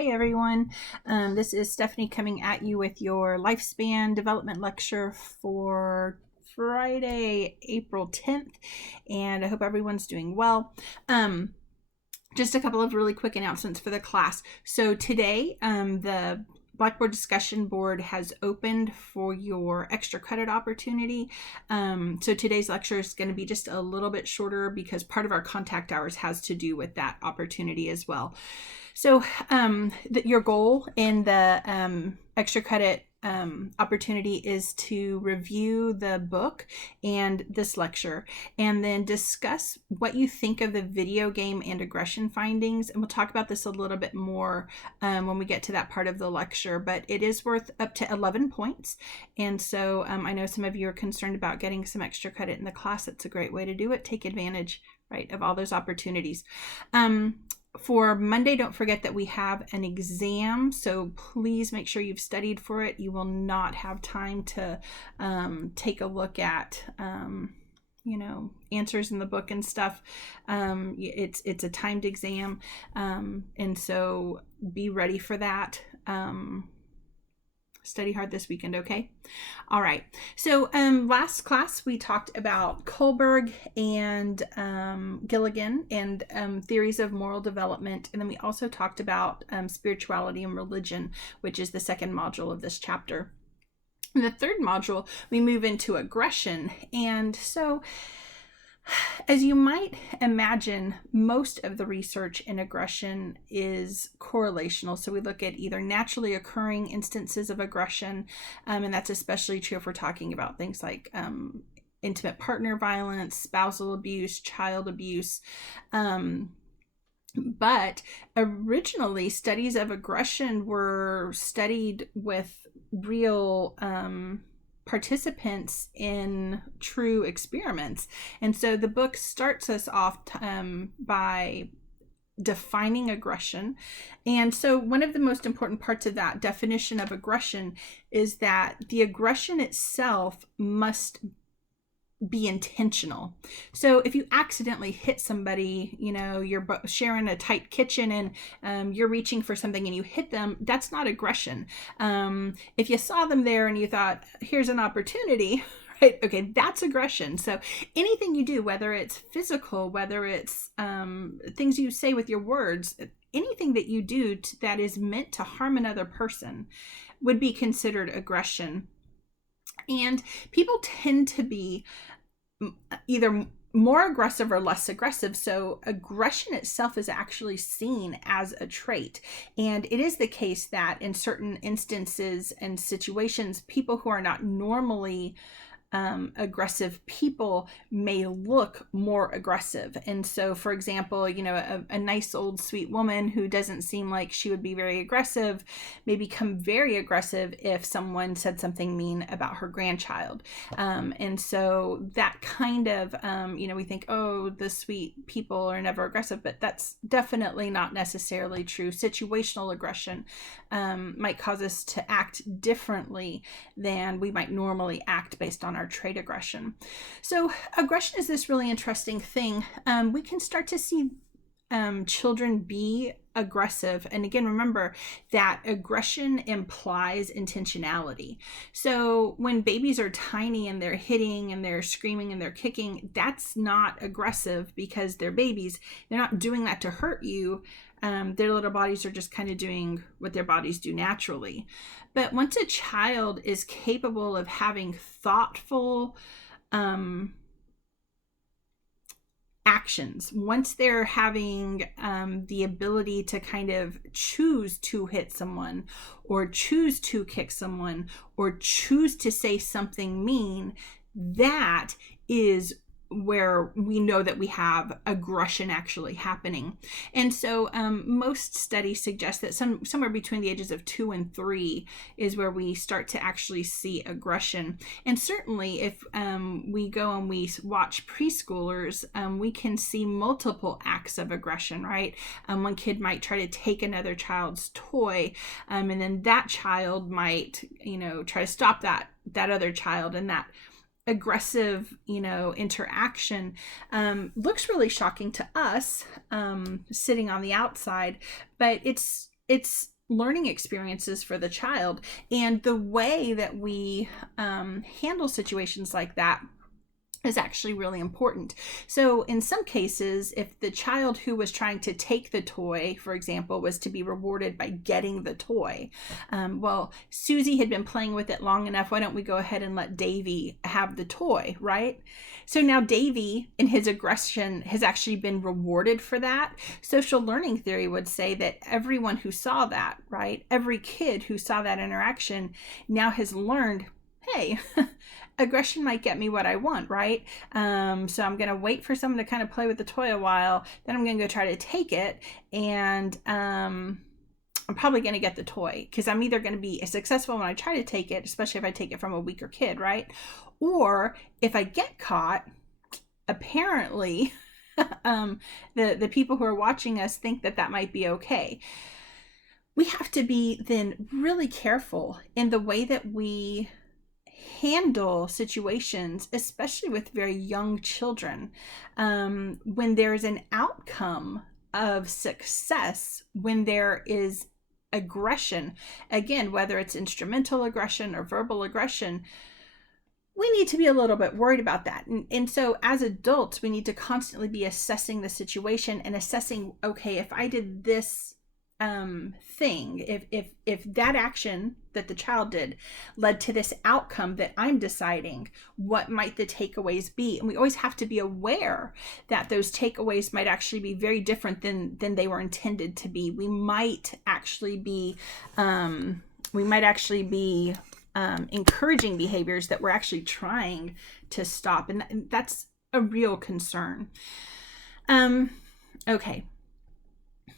Hey everyone, this is Stephanie coming at you with your lifespan development lecture for Friday, April 10th, and I hope everyone's doing well. Just a couple of really quick announcements for the class. So today, the Blackboard discussion board has opened for your extra credit opportunity. So today's lecture is going to be just a little bit shorter because part of our contact hours has to do with that opportunity as well. So your goal in the extra credit opportunity is to review the book and this lecture and then discuss what you think of the video game and aggression findings. And we'll talk about this a little bit more when we get to that part of the lecture, but it is worth up to 11 points. And so I know some of you are concerned about getting some extra credit in the class. It's a great way to do it. Take advantage, right, of all those opportunities. For Monday, don't forget that we have an exam, so please make sure you've studied for it. You will not have time to take a look at answers in the book and stuff. It's a timed exam, and so be ready for that. Study hard this weekend, okay? All right. So last class we talked about Kohlberg and Gilligan and theories of moral development, and then we also talked about spirituality and religion, which is the second module of this chapter. In the third module, we move into aggression, and so as you might imagine, most of the research in aggression is correlational. So we look at either naturally occurring instances of aggression, and that's especially true if we're talking about things like intimate partner violence, spousal abuse, child abuse. But originally, studies of aggression were studied with real participants in true experiments. And so the book starts us off by defining aggression. And so one of the most important parts of that definition of aggression is that the aggression itself must be intentional. So if you accidentally hit somebody, you're sharing a tight kitchen and you're reaching for something and you hit them, that's not aggression. If you saw them there and you thought, here's an opportunity, right? Okay, that's aggression. So anything you do, whether it's physical, whether it's things you say with your words, anything that you do that is meant to harm another person would be considered aggression. And people tend to be either more aggressive or less aggressive. So aggression itself is actually seen as a trait. And it is the case that in certain instances and situations, people who are not normally aggressive people may look more aggressive. And so, for example, a nice old sweet woman who doesn't seem like she would be very aggressive may become very aggressive if someone said something mean about her grandchild. And so that kind of, we think, oh, the sweet people are never aggressive, but that's definitely not necessarily true. Situational aggression might cause us to act differently than we might normally act based on our trait aggression. So aggression is this really interesting thing. We can start to see children be aggressive. And again, remember that aggression implies intentionality. So when babies are tiny and they're hitting and they're screaming and they're kicking, that's not aggressive because they're babies. They're not doing that to hurt you. Their little bodies are just kind of doing what their bodies do naturally. But once a child is capable of having thoughtful actions, once they're having the ability to kind of choose to hit someone or choose to kick someone or choose to say something mean, that is where we know that we have aggression actually happening. And so most studies suggest that somewhere between the ages of 2 and 3 is where we start to actually see aggression. And certainly if we go and we watch preschoolers, we can see multiple acts of aggression, right? One kid might try to take another child's toy, and then that child might, try to stop that other child, and that aggressive, interaction looks really shocking to us sitting on the outside, but it's learning experiences for the child. And the way that we handle situations like that is actually really important. So in some cases, if the child who was trying to take the toy, for example, was to be rewarded by getting the toy, well, Susie had been playing with it long enough. Why don't we go ahead and let Davy have the toy, right? So now Davy, in his aggression, has actually been rewarded for that. Social learning theory would say that everyone who saw that, right, every kid who saw that interaction now has learned, hey, aggression might get me what I want, right? So I'm going to wait for someone to kind of play with the toy a while. Then I'm going to go try to take it. And I'm probably going to get the toy because I'm either going to be successful when I try to take it, especially if I take it from a weaker kid, right? Or if I get caught, apparently the people who are watching us think that that might be okay. We have to be then really careful in the way that we handle situations, especially with very young children, when there's an outcome of success, when there is aggression, again, whether it's instrumental aggression or verbal aggression, we need to be a little bit worried about that. And so as adults, we need to constantly be assessing the situation and assessing, okay, if I did this thing, if that action that the child did led to this outcome that I'm deciding, what might the takeaways be? And we always have to be aware that those takeaways might actually be very different than they were intended to be. We might actually be encouraging behaviors that we're actually trying to stop, and that's a real concern. Okay.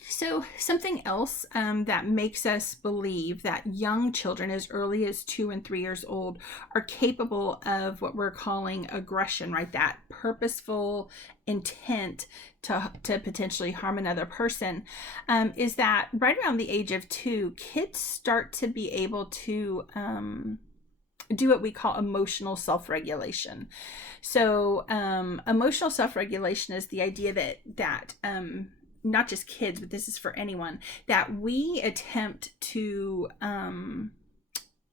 So something else that makes us believe that young children as early as 2 and 3 years old are capable of what we're calling aggression, right? That purposeful intent to potentially harm another person, is that right around the age of 2, kids start to be able to do what we call emotional self-regulation. So emotional self-regulation is the idea that not just kids, but this is for anyone, that we attempt to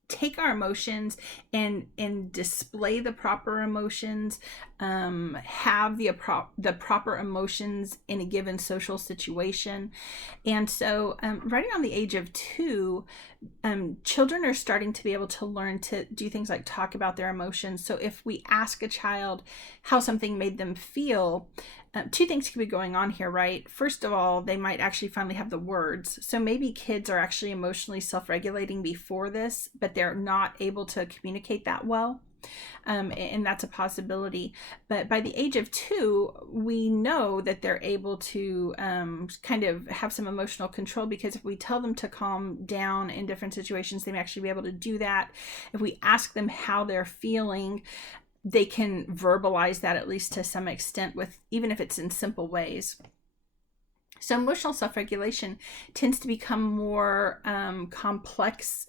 take our emotions and display the proper emotions, have the proper emotions in a given social situation. And so right around the age of 2, children are starting to be able to learn to do things like talk about their emotions. So if we ask a child how something made them feel, 2 things could be going on here, right? First of all, they might actually finally have the words. So maybe kids are actually emotionally self-regulating before this, but they're not able to communicate that well. And that's a possibility. But by the age of 2, we know that they're able to kind of have some emotional control, because if we tell them to calm down in different situations, they may actually be able to do that. If we ask them how they're feeling, they can verbalize that at least to some extent, with even if it's in simple ways. So emotional self-regulation tends to become more complex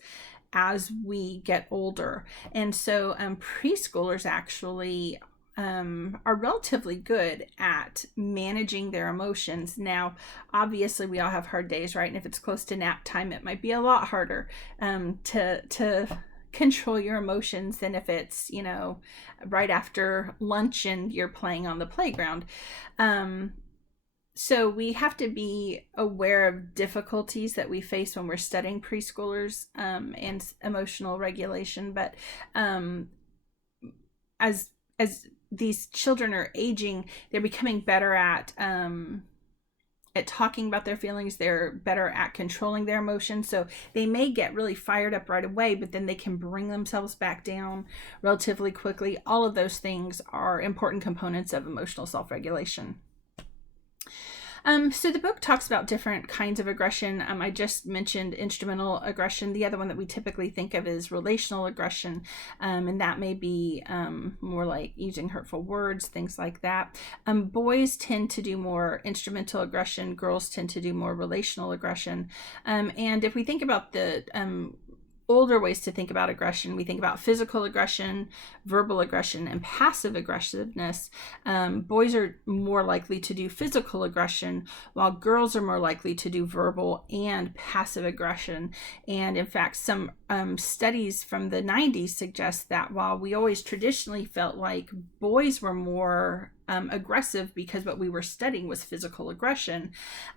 as we get older. And so preschoolers actually are relatively good at managing their emotions. Now, obviously, we all have hard days, right? And if it's close to nap time, it might be a lot harder to control your emotions than if it's, right after lunch and you're playing on the playground. So we have to be aware of difficulties that we face when we're studying preschoolers and emotional regulation. But as these children are aging, they're becoming better at talking about their feelings. They're better at controlling their emotions. So they may get really fired up right away, but then they can bring themselves back down relatively quickly. All of those things are important components of emotional self-regulation. So the book talks about different kinds of aggression. I just mentioned instrumental aggression. The other one that we typically think of is relational aggression, and that may be more like using hurtful words, things like that. Boys tend to do more instrumental aggression. Girls tend to do more relational aggression. And if we think about the older ways to think about aggression. We think about physical aggression, verbal aggression, and passive aggressiveness. Boys are more likely to do physical aggression, while girls are more likely to do verbal and passive aggression. And in fact, some studies from the 90s suggest that while we always traditionally felt like boys were more aggressive because what we were studying was physical aggression,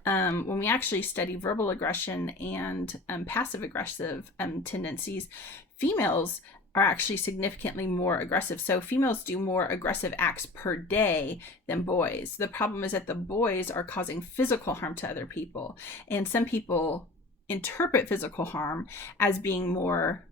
when we actually study verbal aggression and passive aggressive tendencies, females are actually significantly more aggressive. So females do more aggressive acts per day than boys. The problem is that the boys are causing physical harm to other people, and some people interpret physical harm as being more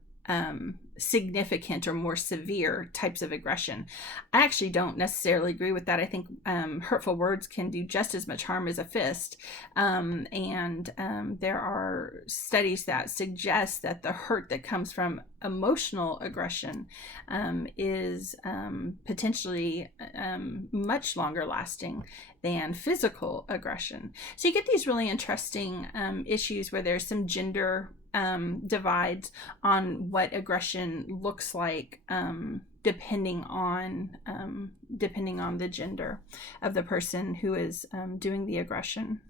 significant or more severe types of aggression. I actually don't necessarily agree with that. I think hurtful words can do just as much harm as a fist. There are studies that suggest that the hurt that comes from emotional aggression is potentially much longer lasting than physical aggression. So you get these really interesting issues where there's some gender divides on what aggression looks like, depending on the gender of the person who is doing the aggression.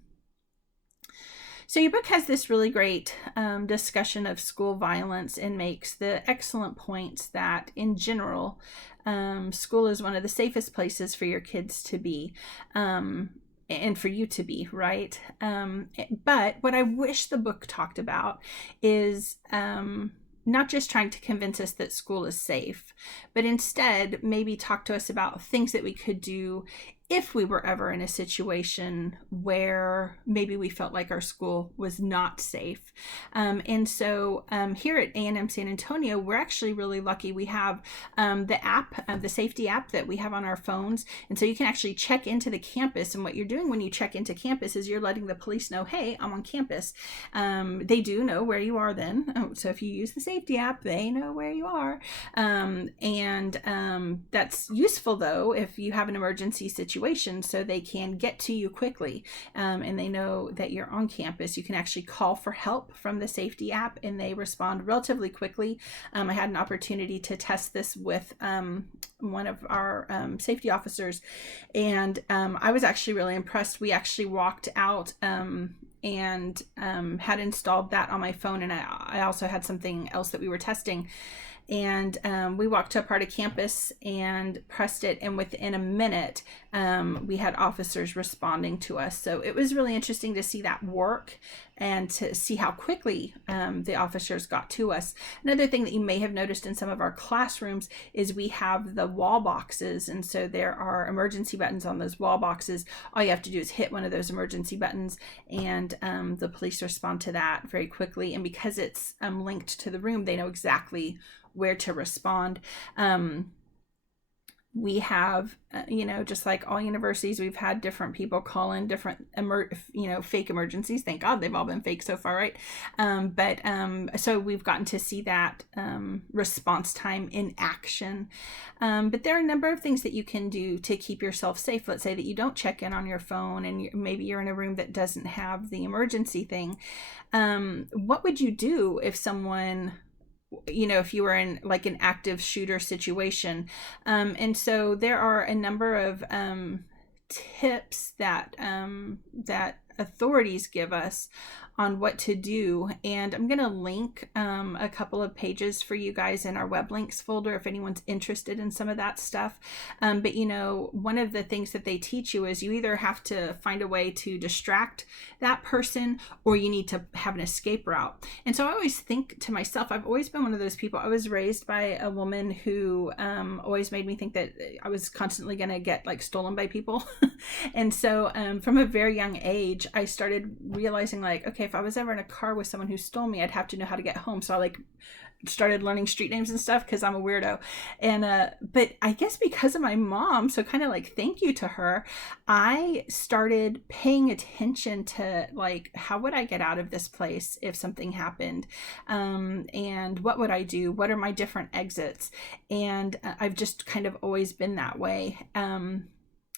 So your book has this really great discussion of school violence and makes the excellent points that in general, school is one of the safest places for your kids to be. And for you to be, right? But what I wish the book talked about is not just trying to convince us that school is safe, but instead maybe talk to us about things that we could do if we were ever in a situation where maybe we felt like our school was not safe. And so here at A&M San Antonio, we're actually really lucky. We have the app, the safety app that we have on our phones. And so you can actually check into the campus. And what you're doing when you check into campus is you're letting the police know, hey, I'm on campus. They do know where you are then. So if you use the safety app, they know where you are. That's useful, though, if you have an emergency situation, so they can get to you quickly, and they know that you're on campus. You can actually call for help from the safety app, and they respond relatively quickly. I had an opportunity to test this with one of our safety officers, and I was actually really impressed. We actually walked out and had installed that on my phone, and I also had something else that we were testing. And we walked to a part of campus and pressed it, and within a minute, we had officers responding to us. So it was really interesting to see that work and to see how quickly the officers got to us. Another thing that you may have noticed in some of our classrooms is we have the wall boxes, and so there are emergency buttons on those wall boxes. All you have to do is hit one of those emergency buttons, and the police respond to that very quickly. And because it's linked to the room, they know exactly where to respond. We have, just like all universities, we've had different people call in different, fake emergencies. Thank God they've all been fake so far, right? So we've gotten to see that response time in action. But there are a number of things that you can do to keep yourself safe. Let's say that you don't check in on your phone, and maybe you're in a room that doesn't have the emergency thing. What would you do if someone, if you were in like an active shooter situation? And so there are a number of tips that authorities give us on what to do, and I'm going to link a couple of pages for you guys in our web links folder if anyone's interested in some of that stuff. But one of the things that they teach you is you either have to find a way to distract that person, or you need to have an escape route. And so I always think to myself, I've always been one of those people. I was raised by a woman who always made me think that I was constantly going to get like stolen by people. And so from a very young age, I started realizing like, okay, if I was ever in a car with someone who stole me, I'd have to know how to get home. So I started learning street names and stuff because I'm a weirdo. And but I guess because of my mom, so kind of like thank you to her, I started paying attention to like, how would I get out of this place if something happened, and what would I do, what are my different exits? And I've just kind of always been that way,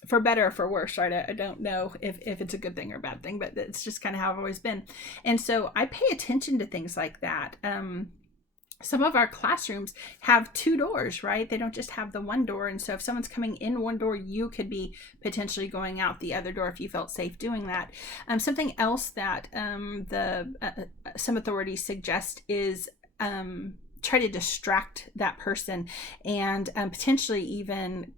for better or for worse, right? I don't know if it's a good thing or a bad thing, but it's just kind of how I've always been. And so I pay attention to things like that. some of our classrooms have 2 doors, right? They don't just have the one door. And so if someone's coming in one door, you could be potentially going out the other door if you felt safe doing that. Something else that some authorities suggest is try to distract that person and potentially even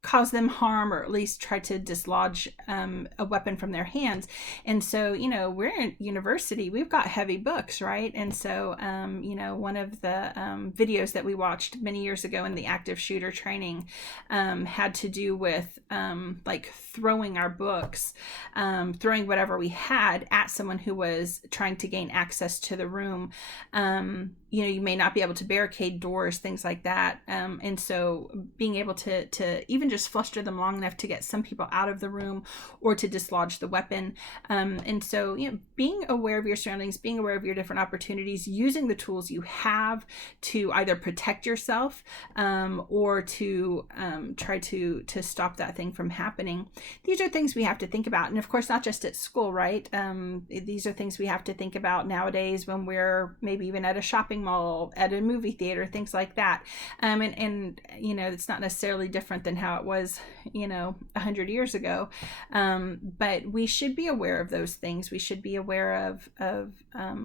cause them harm, or at least try to dislodge a weapon from their hands. And so, we're in university, we've got heavy books, right? And so, one of the videos that we watched many years ago in the active shooter training had to do with like throwing our books, throwing whatever we had at someone who was trying to gain access to the room. You may not be able to barricade doors, things like that. And so being able to even just fluster them long enough to get some people out of the room or to dislodge the weapon. And so, being aware of your surroundings, being aware of your different opportunities, using the tools you have to either protect yourself or to try to stop that thing from happening. These are things we have to think about. And of course, not just at school, right? These are things we have to think about nowadays when we're maybe even at a shopping mall, at a movie theater, things like that. And it's not necessarily different than how it was 100 years ago, but we should be aware of those things. We should be aware of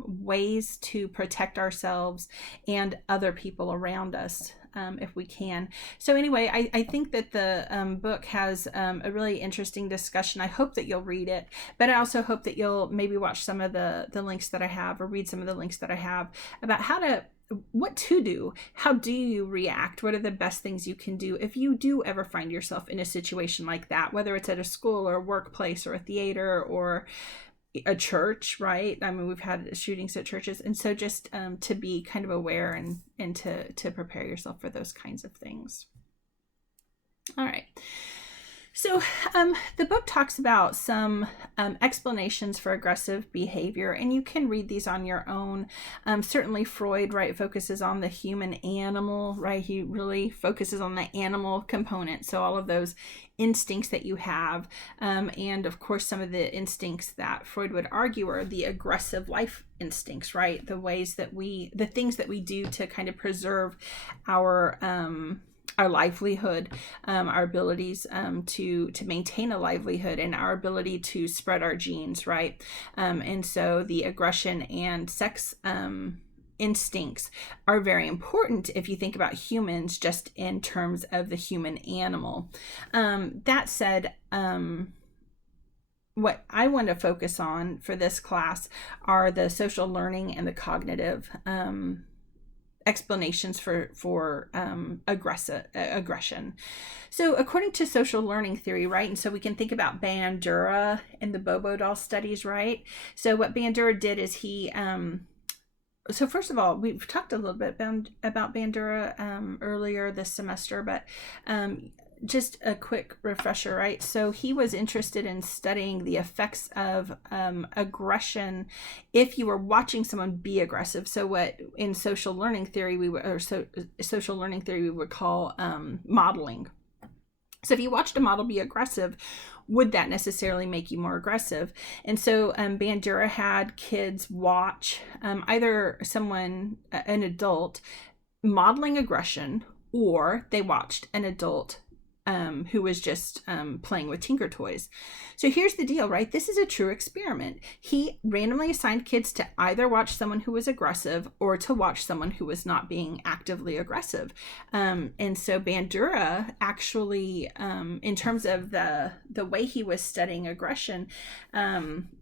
ways to protect ourselves and other people around us, if we can. So anyway, I think that the book has a really interesting discussion. I hope that you'll read it, but I also hope that you'll maybe watch some of the links that I have, or read some of the links that I have about what to do. How do you react? What are the best things you can do if you do ever find yourself in a situation like that, whether it's at a school or a workplace or a theater or a church, right? I mean, we've had shootings at churches. And so just to be kind of aware and to prepare yourself for those kinds of things. All right. So the book talks about some explanations for aggressive behavior, and you can read these on your own. Certainly Freud, right, focuses on the human animal, right? He really focuses on the animal component. So all of those instincts that you have, and of course some of the instincts that Freud would argue are the aggressive life instincts, right? The things that we do to kind of preserve our livelihood, our abilities to maintain a livelihood, and our ability to spread our genes, right? And so the aggression and sex instincts are very important if you think about humans just in terms of the human animal. That said, what I want to focus on for this class are the social learning and the cognitive explanations for aggression. So according to social learning theory, right, and so we can think about Bandura and the Bobo doll studies, right? So what Bandura did is he so first of all, we've talked a little bit about Bandura earlier this semester, but just a quick refresher, right? So he was interested in studying the effects of aggression if you were watching someone be aggressive. So what in social learning theory we would call modeling. So if you watched a model be aggressive, would that necessarily make you more aggressive? And so Bandura had kids watch either an adult modeling aggression, or they watched an adult who was just playing with Tinker Toys. So here's the deal, right? This is a true experiment. He randomly assigned kids to either watch someone who was aggressive or to watch someone who was not being actively aggressive. And so Bandura actually, in terms of the way he was studying aggression,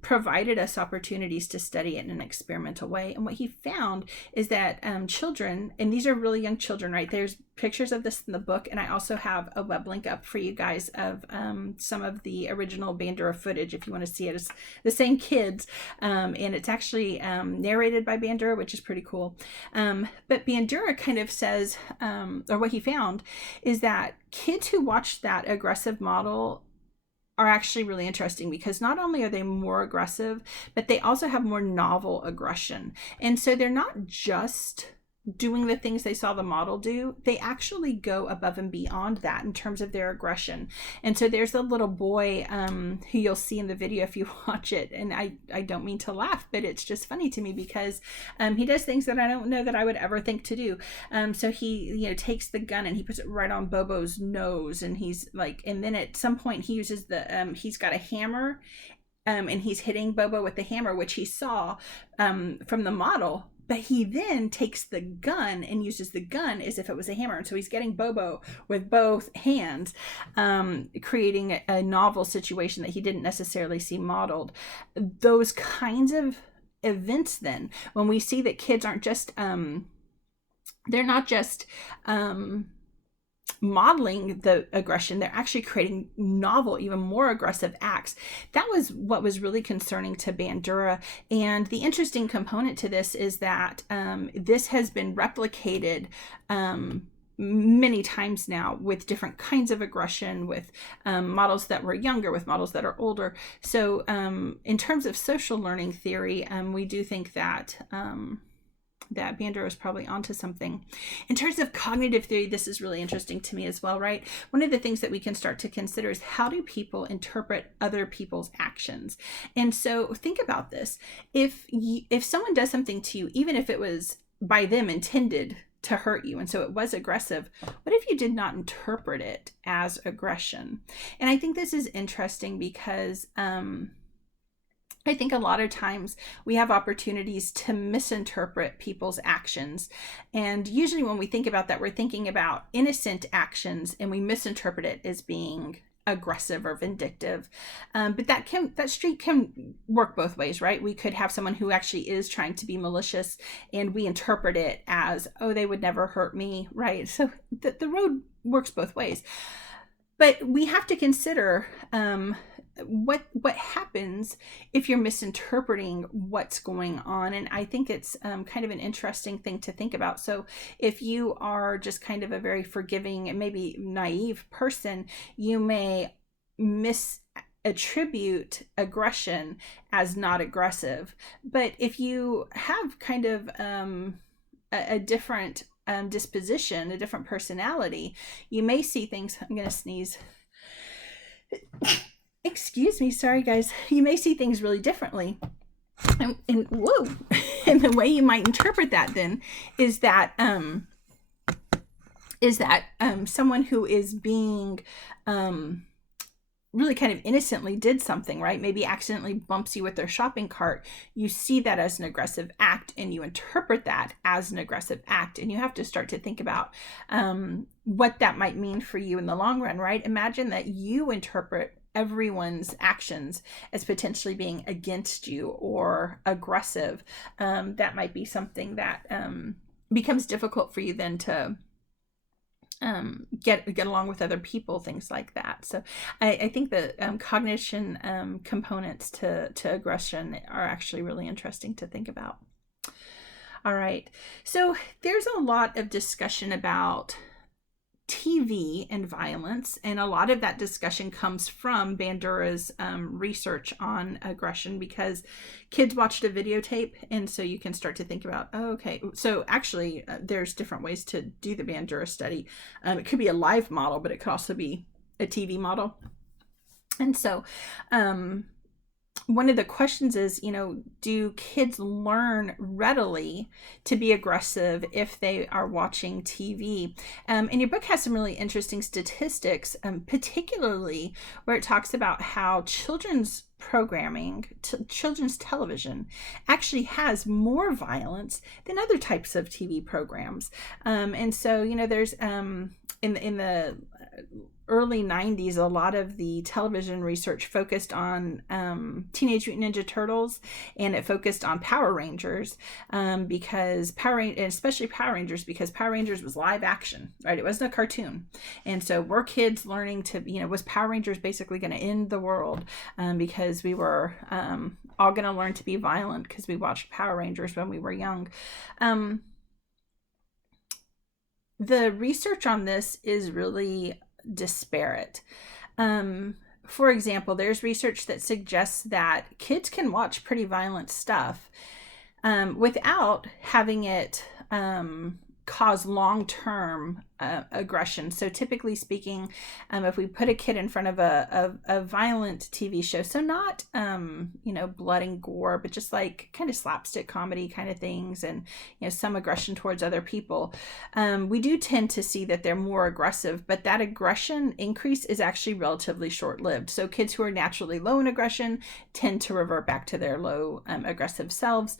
provided us opportunities to study it in an experimental way. And what he found is that children, and these are really young children, right? There's pictures of this in the book, and I also have a web link up for you guys of some of the original Bandura footage if you want to see it. It's the same kids, and it's actually narrated by Bandura, which is pretty cool. But Bandura kind of says, or what he found is that kids who watch that aggressive model are actually really interesting, because not only are they more aggressive, but they also have more novel aggression. And so they're not just doing the things they saw the model do, they actually go above and beyond that in terms of their aggression. And so there's a little boy who you'll see in the video if you watch it, and I don't mean to laugh, but it's just funny to me because he does things that I don't know that I would ever think to do. So he takes the gun and he puts it right on Bobo's nose, and he's like, and then at some point he uses the he's got a hammer, and he's hitting Bobo with the hammer, which he saw from the model. But he then takes the gun and uses the gun as if it was a hammer. And so he's getting Bobo with both hands, creating a novel situation that he didn't necessarily see modeled. Those kinds of events then, when we see that kids aren't just, they're not just modeling the aggression, they're actually creating novel, even more aggressive acts. That was what was really concerning to Bandura. And the interesting component to this is that this has been replicated many times now with different kinds of aggression, with models that were younger, with models that are older. So in terms of social learning theory, we do think that that Bandura is probably onto something. In terms of cognitive theory, this is really interesting to me as well, right? One of the things that we can start to consider is, how do people interpret other people's actions? And so think about this. If someone does something to you, even if it was by them intended to hurt you, and so it was aggressive, what if you did not interpret it as aggression? And I think this is interesting because I think a lot of times we have opportunities to misinterpret people's actions. And usually when we think about that, we're thinking about innocent actions and we misinterpret it as being aggressive or vindictive. But that street can work both ways, right? We could have someone who actually is trying to be malicious and we interpret it as, oh, they would never hurt me, right? So the road works both ways. But we have to consider what happens if you're misinterpreting what's going on. And I think it's kind of an interesting thing to think about. So if you are just kind of a very forgiving and maybe naive person, you may misattribute aggression as not aggressive. But if you have kind of a different disposition, a different personality, you may see things. I'm going to sneeze. Excuse me, sorry guys. You may see things really differently. And whoa, and the way you might interpret that then is that someone who is being really kind of innocently did something, right? Maybe accidentally bumps you with their shopping cart. You see that as an aggressive act and you interpret that as an aggressive act. And you have to start to think about what that might mean for you in the long run, right? Imagine that you interpret everyone's actions as potentially being against you or aggressive. That might be something that becomes difficult for you then to get along with other people, things like that. So I think the cognition components to aggression are actually really interesting to think about. All right, so there's a lot of discussion about TV and violence, and a lot of that discussion comes from Bandura's research on aggression, because kids watched a videotape, and so you can start to think about, oh, okay, so actually there's different ways to do the Bandura study. It could be a live model, but it could also be a TV model. And so one of the questions is, do kids learn readily to be aggressive if they are watching TV? And your book has some really interesting statistics, particularly where it talks about how children's programming, children's television actually has more violence than other types of TV programs. And so, there's in the early 90s, a lot of the television research focused on Teenage Mutant Ninja Turtles, and it focused on Power Rangers, because especially Power Rangers, because Power Rangers was live action, right? It wasn't a cartoon. And so we're kids learning to, was Power Rangers basically going to end the world, because we were all going to learn to be violent because we watched Power Rangers when we were young. The research on this is really disparate. For example, there's research that suggests that kids can watch pretty violent stuff without having it cause long-term aggression. So typically speaking, if we put a kid in front of a violent TV show, so not blood and gore, but just like kind of slapstick comedy kind of things, and some aggression towards other people, we do tend to see that they're more aggressive, but that aggression increase is actually relatively short-lived. So kids who are naturally low in aggression tend to revert back to their low aggressive selves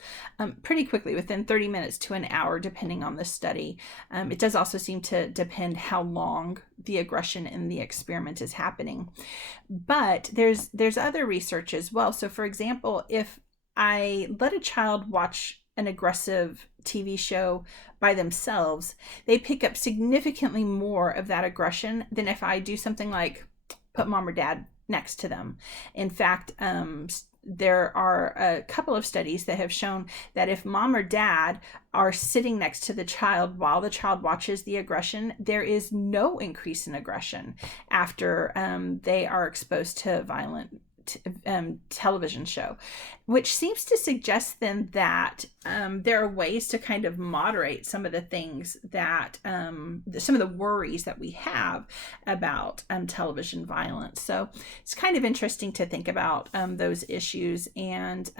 pretty quickly, within 30 minutes to an hour, depending on the study. It does also seem to depend how long the aggression in the experiment is happening. But there's other research as well. So for example, if I let a child watch an aggressive TV show by themselves, they pick up significantly more of that aggression than if I do something like put mom or dad next to them. In fact, there are a couple of studies that have shown that if mom or dad are sitting next to the child while the child watches the aggression, there is no increase in aggression after they are exposed to a violent television show, which seems to suggest then that there are ways to kind of moderate some of the things that some of the worries that we have about television violence. So it's kind of interesting to think about those issues. And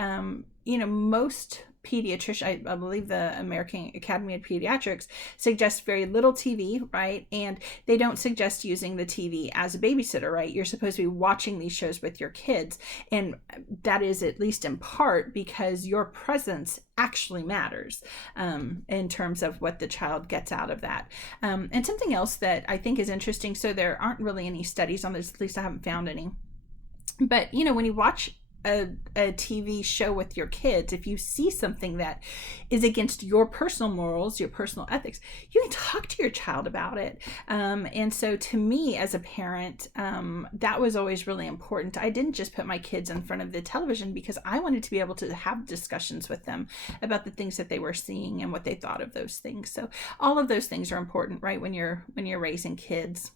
most pediatricians, I believe the American Academy of Pediatrics, suggests very little TV, right? And they don't suggest using the TV as a babysitter, right? You're supposed to be watching these shows with your kids. And that is at least in part because your presence actually matters in terms of what the child gets out of that. And something else that I think is interesting, so there aren't really any studies on this, at least I haven't found any. But, when you watch a TV show with your kids, if you see something that is against your personal morals, your personal ethics, you can talk to your child about it. And so to me as a parent, that was always really important. I didn't just put my kids in front of the television because I wanted to be able to have discussions with them about the things that they were seeing and what they thought of those things. So all of those things are important, right, when you're raising kids.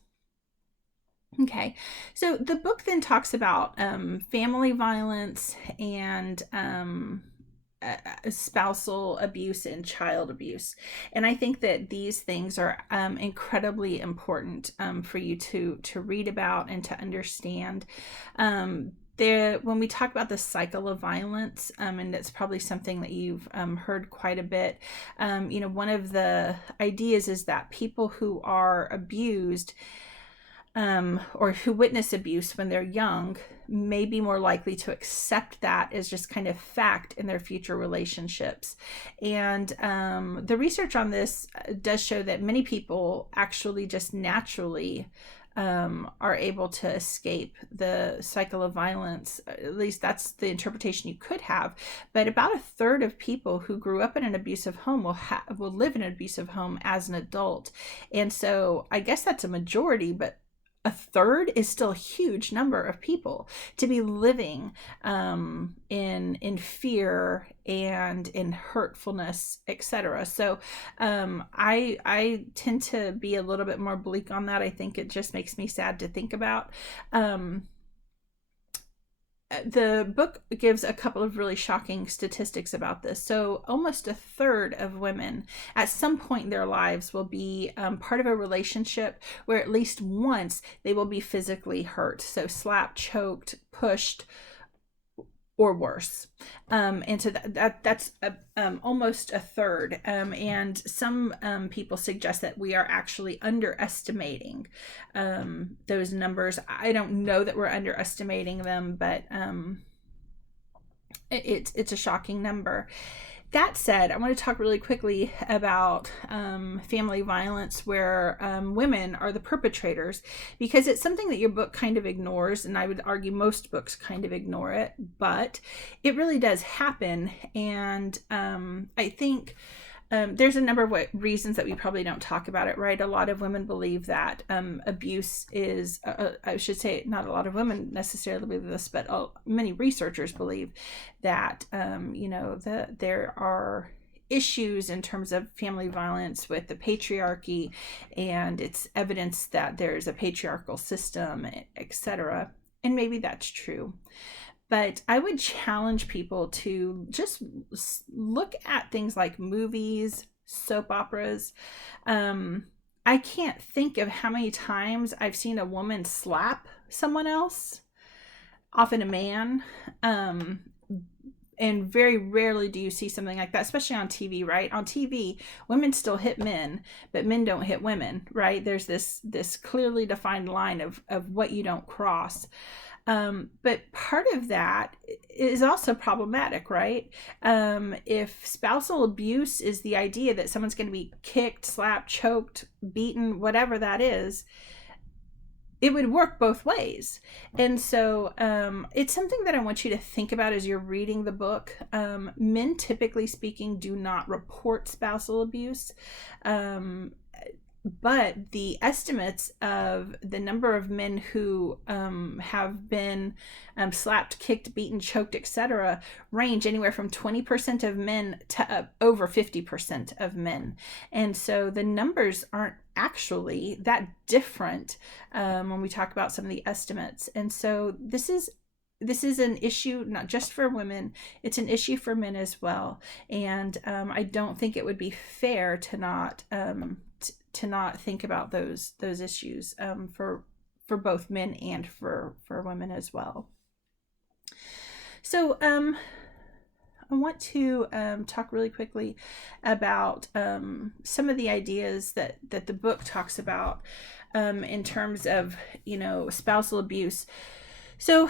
Okay, so the book then talks about family violence and spousal abuse and child abuse. And I think that these things are incredibly important for you to read about and to understand. When we talk about the cycle of violence, and it's probably something that you've heard quite a bit, one of the ideas is that people who are abused or who witness abuse when they're young may be more likely to accept that as just kind of fact in their future relationships. And the research on this does show that many people actually just naturally are able to escape the cycle of violence. At least that's the interpretation you could have. But about a third of people who grew up in an abusive home will live in an abusive home as an adult. And so I guess that's a majority, but a third is still a huge number of people to be living in fear and in hurtfulness, etc. So I tend to be a little bit more bleak on that. I think it just makes me sad to think about. The book gives a couple of really shocking statistics about this. So almost a third of women at some point in their lives will be part of a relationship where at least once they will be physically hurt. So slapped, choked, pushed, or worse. And so that's almost a third. And some people suggest that we are actually underestimating those numbers. I don't know that we're underestimating them, but it's a shocking number. That said, I want to talk really quickly about family violence where women are the perpetrators, because it's something that your book kind of ignores, and I would argue most books kind of ignore it, but it really does happen. And I think there's a number of reasons that we probably don't talk about it, right? A lot of women believe that abuse is, I should say, not a lot of women necessarily believe this, but many researchers believe that, there are issues in terms of family violence with the patriarchy, and it's evidence that there's a patriarchal system, etc. And maybe that's true. But I would challenge people to just look at things like movies, soap operas. I can't think of how many times I've seen a woman slap someone else, often a man. And very rarely do you see something like that, especially on TV, right? On TV, women still hit men, but men don't hit women, right? There's this clearly defined line of what you don't cross. But part of that is also problematic, right? If spousal abuse is the idea that someone's going to be kicked, slapped, choked, beaten, whatever that is, it would work both ways. And so it's something that I want you to think about as you're reading the book. Men, typically speaking, do not report spousal abuse. But the estimates of the number of men who have been slapped, kicked, beaten, choked, etc., range anywhere from 20% of men to over 50% of men. And so the numbers aren't actually that different when we talk about some of the estimates. And so this is an issue not just for women, it's an issue for men as well. And I don't think it would be fair to not think about those issues for both men and for women as well. So I want to talk really quickly about some of the ideas that the book talks about in terms of, spousal abuse. So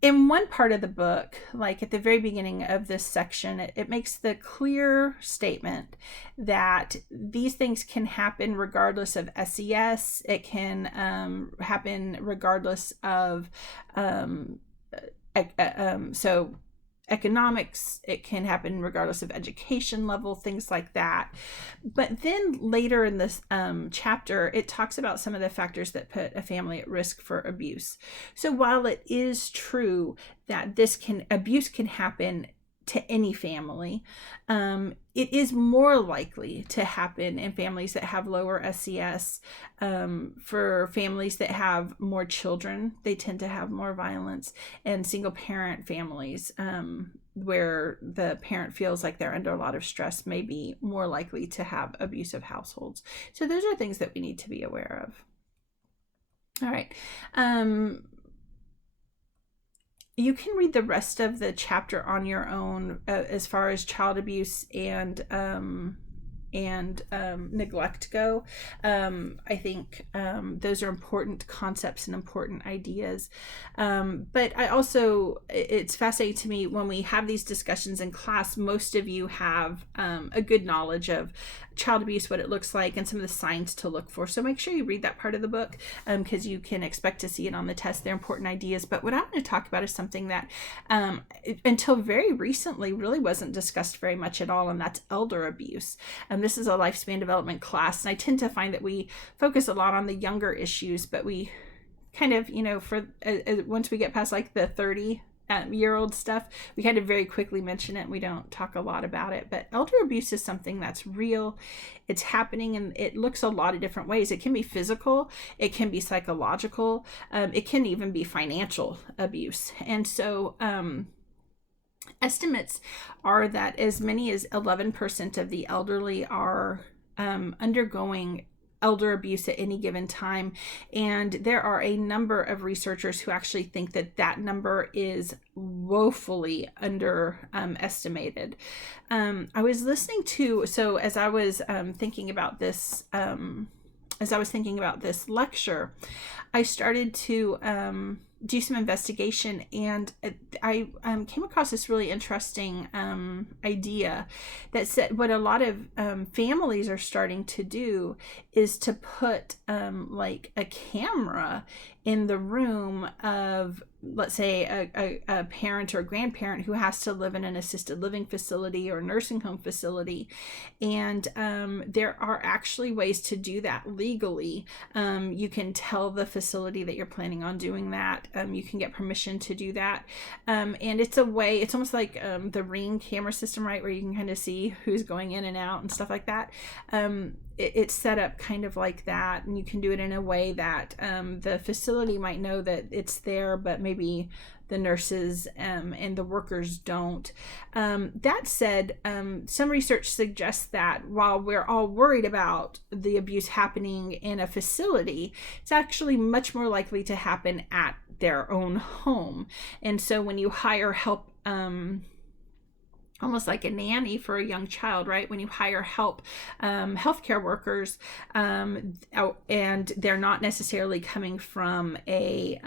in one part of the book, like at the very beginning of this section, it makes the clear statement that these things can happen regardless of SES. It can happen regardless of economics. It can happen regardless of education level, things like that. But then later in this chapter, it talks about some of the factors that put a family at risk for abuse. So while it is true that abuse can happen to any family, it is more likely to happen in families that have lower SES. For families that have more children, they tend to have more violence, and single parent families where the parent feels like they're under a lot of stress may be more likely to have abusive households. So those are things that we need to be aware of. All right. You can read the rest of the chapter on your own as far as child abuse and neglect go. I think those are important concepts and important ideas. But it's fascinating to me when we have these discussions in class, most of you have a good knowledge of child abuse, what it looks like, and some of the signs to look for. So make sure you read that part of the book because you can expect to see it on the test. They're important ideas. But what I'm going to talk about is something that until very recently really wasn't discussed very much at all, and that's elder abuse. This is a lifespan development class, and I tend to find that we focus a lot on the younger issues, but we kind of, once we get past like the 30-year-old stuff, we kind of very quickly mention it and we don't talk a lot about it. But elder abuse is something that's real. It's happening, and it looks a lot of different ways. It can be physical, it can be psychological, it can even be financial abuse. And so estimates are that as many as 11% of the elderly are undergoing elder abuse at any given time. And there are a number of researchers who actually think that number is woefully underestimated. I was listening to, so as I was thinking about this, lecture, I started to do some investigation, and I came across this really interesting idea that said what a lot of families are starting to do is to put like a camera in the room of, let's say, a parent or grandparent who has to live in an assisted living facility or nursing home facility. And there are actually ways to do that legally. You can tell the facility that you're planning on doing that. You can get permission to do that. And it's a way, it's almost like the Ring camera system, right, where you can kind of see who's going in and out and stuff like that. It's set up kind of like that, and you can do it in a way that the facility might know that it's there, but maybe the nurses and the workers don't. That said, some research suggests that while we're all worried about the abuse happening in a facility, it's actually much more likely to happen at their own home. And so when you hire help, almost like a nanny for a young child, right? When you hire help, healthcare workers, and they're not necessarily coming from a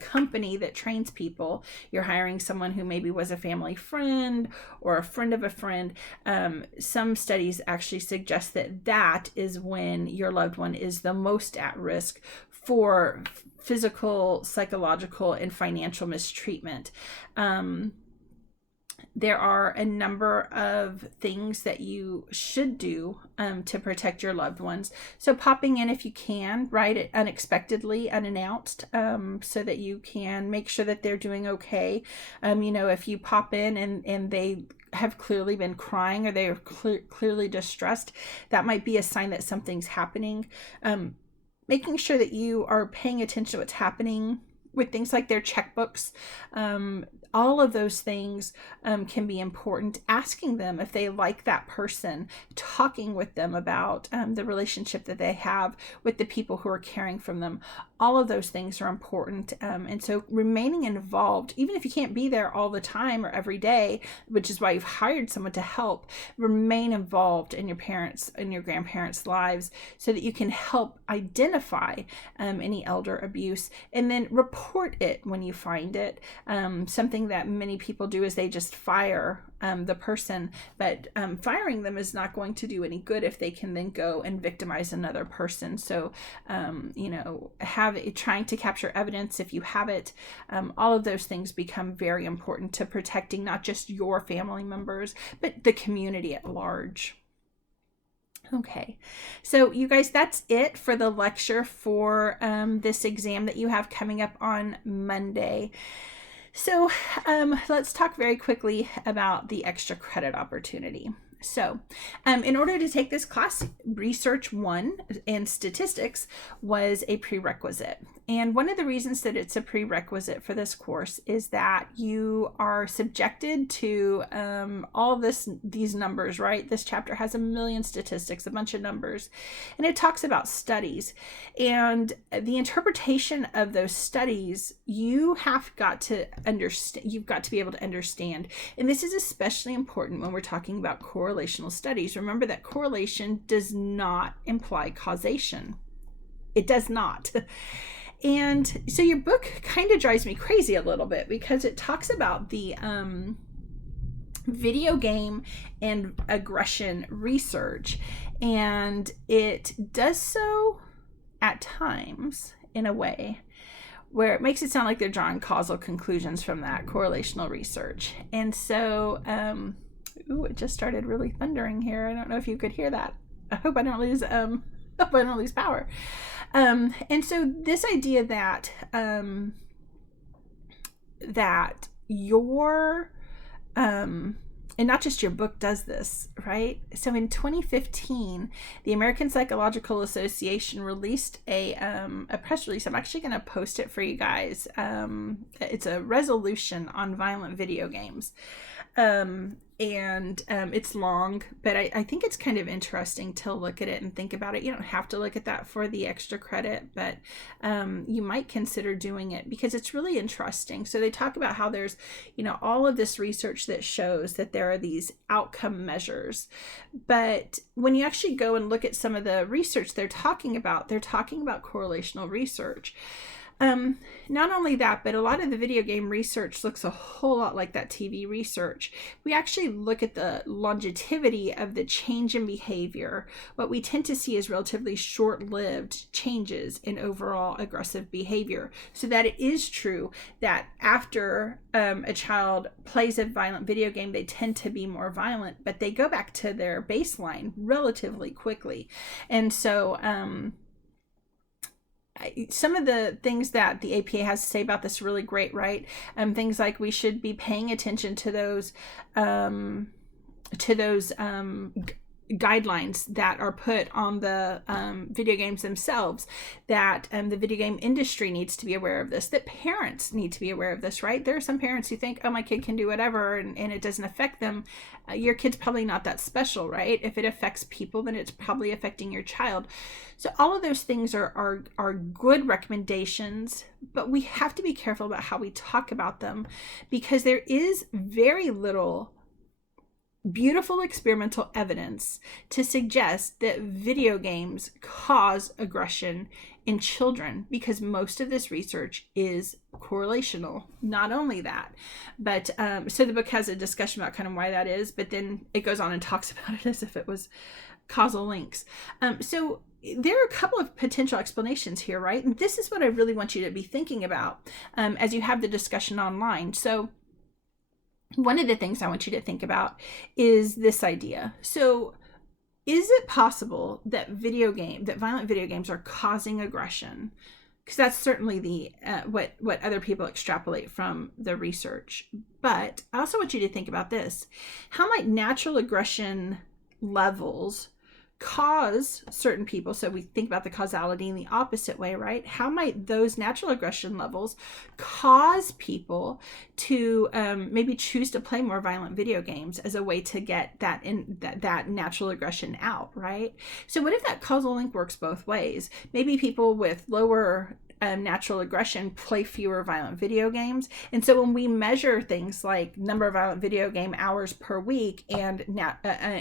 company that trains people. You're hiring someone who maybe was a family friend or a friend of a friend. Some studies actually suggest that is when your loved one is the most at risk for physical, psychological, and financial mistreatment. There are a number of things that you should do to protect your loved ones. So popping in if you can, right, unexpectedly, unannounced, so that you can make sure that they're doing okay. If you pop in and they have clearly been crying or they are clearly distressed, that might be a sign that something's happening. Making sure that you are paying attention to what's happening with things like their checkbooks. All of those things can be important. Asking them if they like that person, talking with them about the relationship that they have with the people who are caring for them. All of those things are important. And so remaining involved, even if you can't be there all the time or every day, which is why you've hired someone to help, remain involved in your parents' and your grandparents' lives so that you can help identify any elder abuse and then report it when you find it. Something that many people do is they just fire the person, but firing them is not going to do any good if they can then go and victimize another person. So, trying to capture evidence if you have it, all of those things become very important to protecting not just your family members, but the community at large. Okay, so you guys, that's it for the lecture for this exam that you have coming up on Monday. So let's talk very quickly about the extra credit opportunity. So in order to take this class, Research 1 and Statistics was a prerequisite. And one of the reasons that it's a prerequisite for this course is that you are subjected to all these numbers, right? This chapter has a million statistics, a bunch of numbers, and it talks about studies. And the interpretation of those studies, you have got to understand, you've got to be able to understand. And this is especially important when we're talking about correlational studies. Remember that correlation does not imply causation. It does not. And so your book kind of drives me crazy a little bit because it talks about the video game and aggression research, and it does so at times in a way where it makes it sound like they're drawing causal conclusions from that correlational research. And so, it just started really thundering here. I don't know if you could hear that. I hope I don't lose power. And so this idea that that your and not just your book does this, right? So in 2015, the American Psychological Association released a press release. I'm actually going to post it for you guys. It's a resolution on violent video games. And it's long, but I think it's kind of interesting to look at it and think about it. You don't have to look at that for the extra credit, but you might consider doing it because it's really interesting. So they talk about how there's, all of this research that shows that there are these outcome measures. But when you actually go and look at some of the research they're talking about correlational research. Not only that, but a lot of the video game research looks a whole lot like that TV research. We actually look at the longevity of the change in behavior. What we tend to see is relatively short-lived changes in overall aggressive behavior. So that it is true that after a child plays a violent video game, they tend to be more violent, but they go back to their baseline relatively quickly. And so, some of the things that the APA has to say about this are really great, right? Things like we should be paying attention to those guidelines that are put on the video games themselves, that the video game industry needs to be aware of this, that parents need to be aware of this, right? There are some parents who think, oh, my kid can do whatever and it doesn't affect them. Your kid's probably not that special, right? If it affects people, then it's probably affecting your child. So all of those things are good recommendations, but we have to be careful about how we talk about them, because there is very little beautiful experimental evidence to suggest that video games cause aggression in children, because most of this research is correlational. Not only that, but so the book has a discussion about kind of why that is, but then it goes on and talks about it as if it was causal links. So there are a couple of potential explanations here, right? And this is what I really want you to be thinking about as you have the discussion online. So one of the things I want you to think about is this idea. So is it possible that violent video games are causing aggression? Because that's certainly the what other people extrapolate from the research. But I also want you to think about this. How might natural aggression levels cause certain people, so we think about the causality in the opposite way, right? How might those natural aggression levels cause people to maybe choose to play more violent video games as a way to get that natural aggression out, right? So what if that causal link works both ways? Maybe people with lower natural aggression play fewer violent video games, and so when we measure things like number of violent video game hours per week and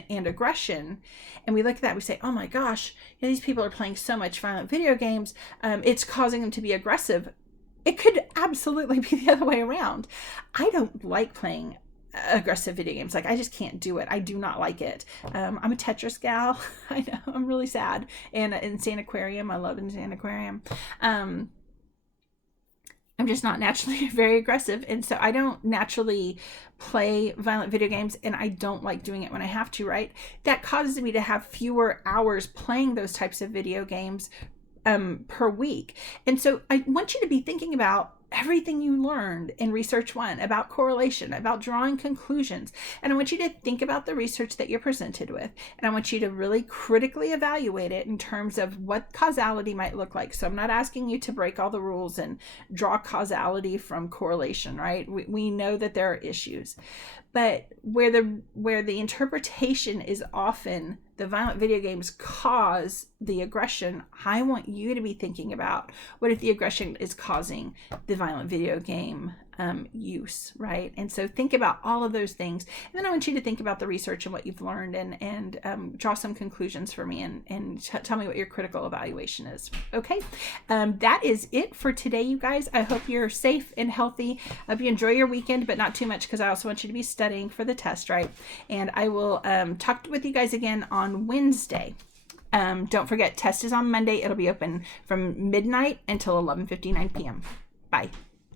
aggression, and we look at that, we say, oh my gosh, these people are playing so much violent video games, it's causing them to be aggressive. It could absolutely be the other way around. I don't like playing aggressive video games. Like, I just can't do it. I do not like it. I'm a Tetris gal. I know, I'm really sad. And Insane Aquarium, I love Insane Aquarium. I'm just not naturally very aggressive, and so I don't naturally play violent video games, and I don't like doing it when I have to, right? That causes me to have fewer hours playing those types of video games per week. And so I want you to be thinking about everything you learned in Research 1 about correlation, about drawing conclusions. And I want you to think about the research that you're presented with. And I want you to really critically evaluate it in terms of what causality might look like. So I'm not asking you to break all the rules and draw causality from correlation, right? We know that there are issues. But where the interpretation is often the violent video games cause the aggression, I want you to be thinking about, what if the aggression is causing the violent video game use, right? And so think about all of those things. And then I want you to think about the research and what you've learned, and draw some conclusions for me, and tell me what your critical evaluation is. Okay, that is it for today, you guys. I hope you're safe and healthy. I hope you enjoy your weekend, but not too much, because I also want you to be studying for the test, right? And I will talk with you guys again on Wednesday. Don't forget, test is on Monday. It'll be open from midnight until 11:59 p.m. Bye.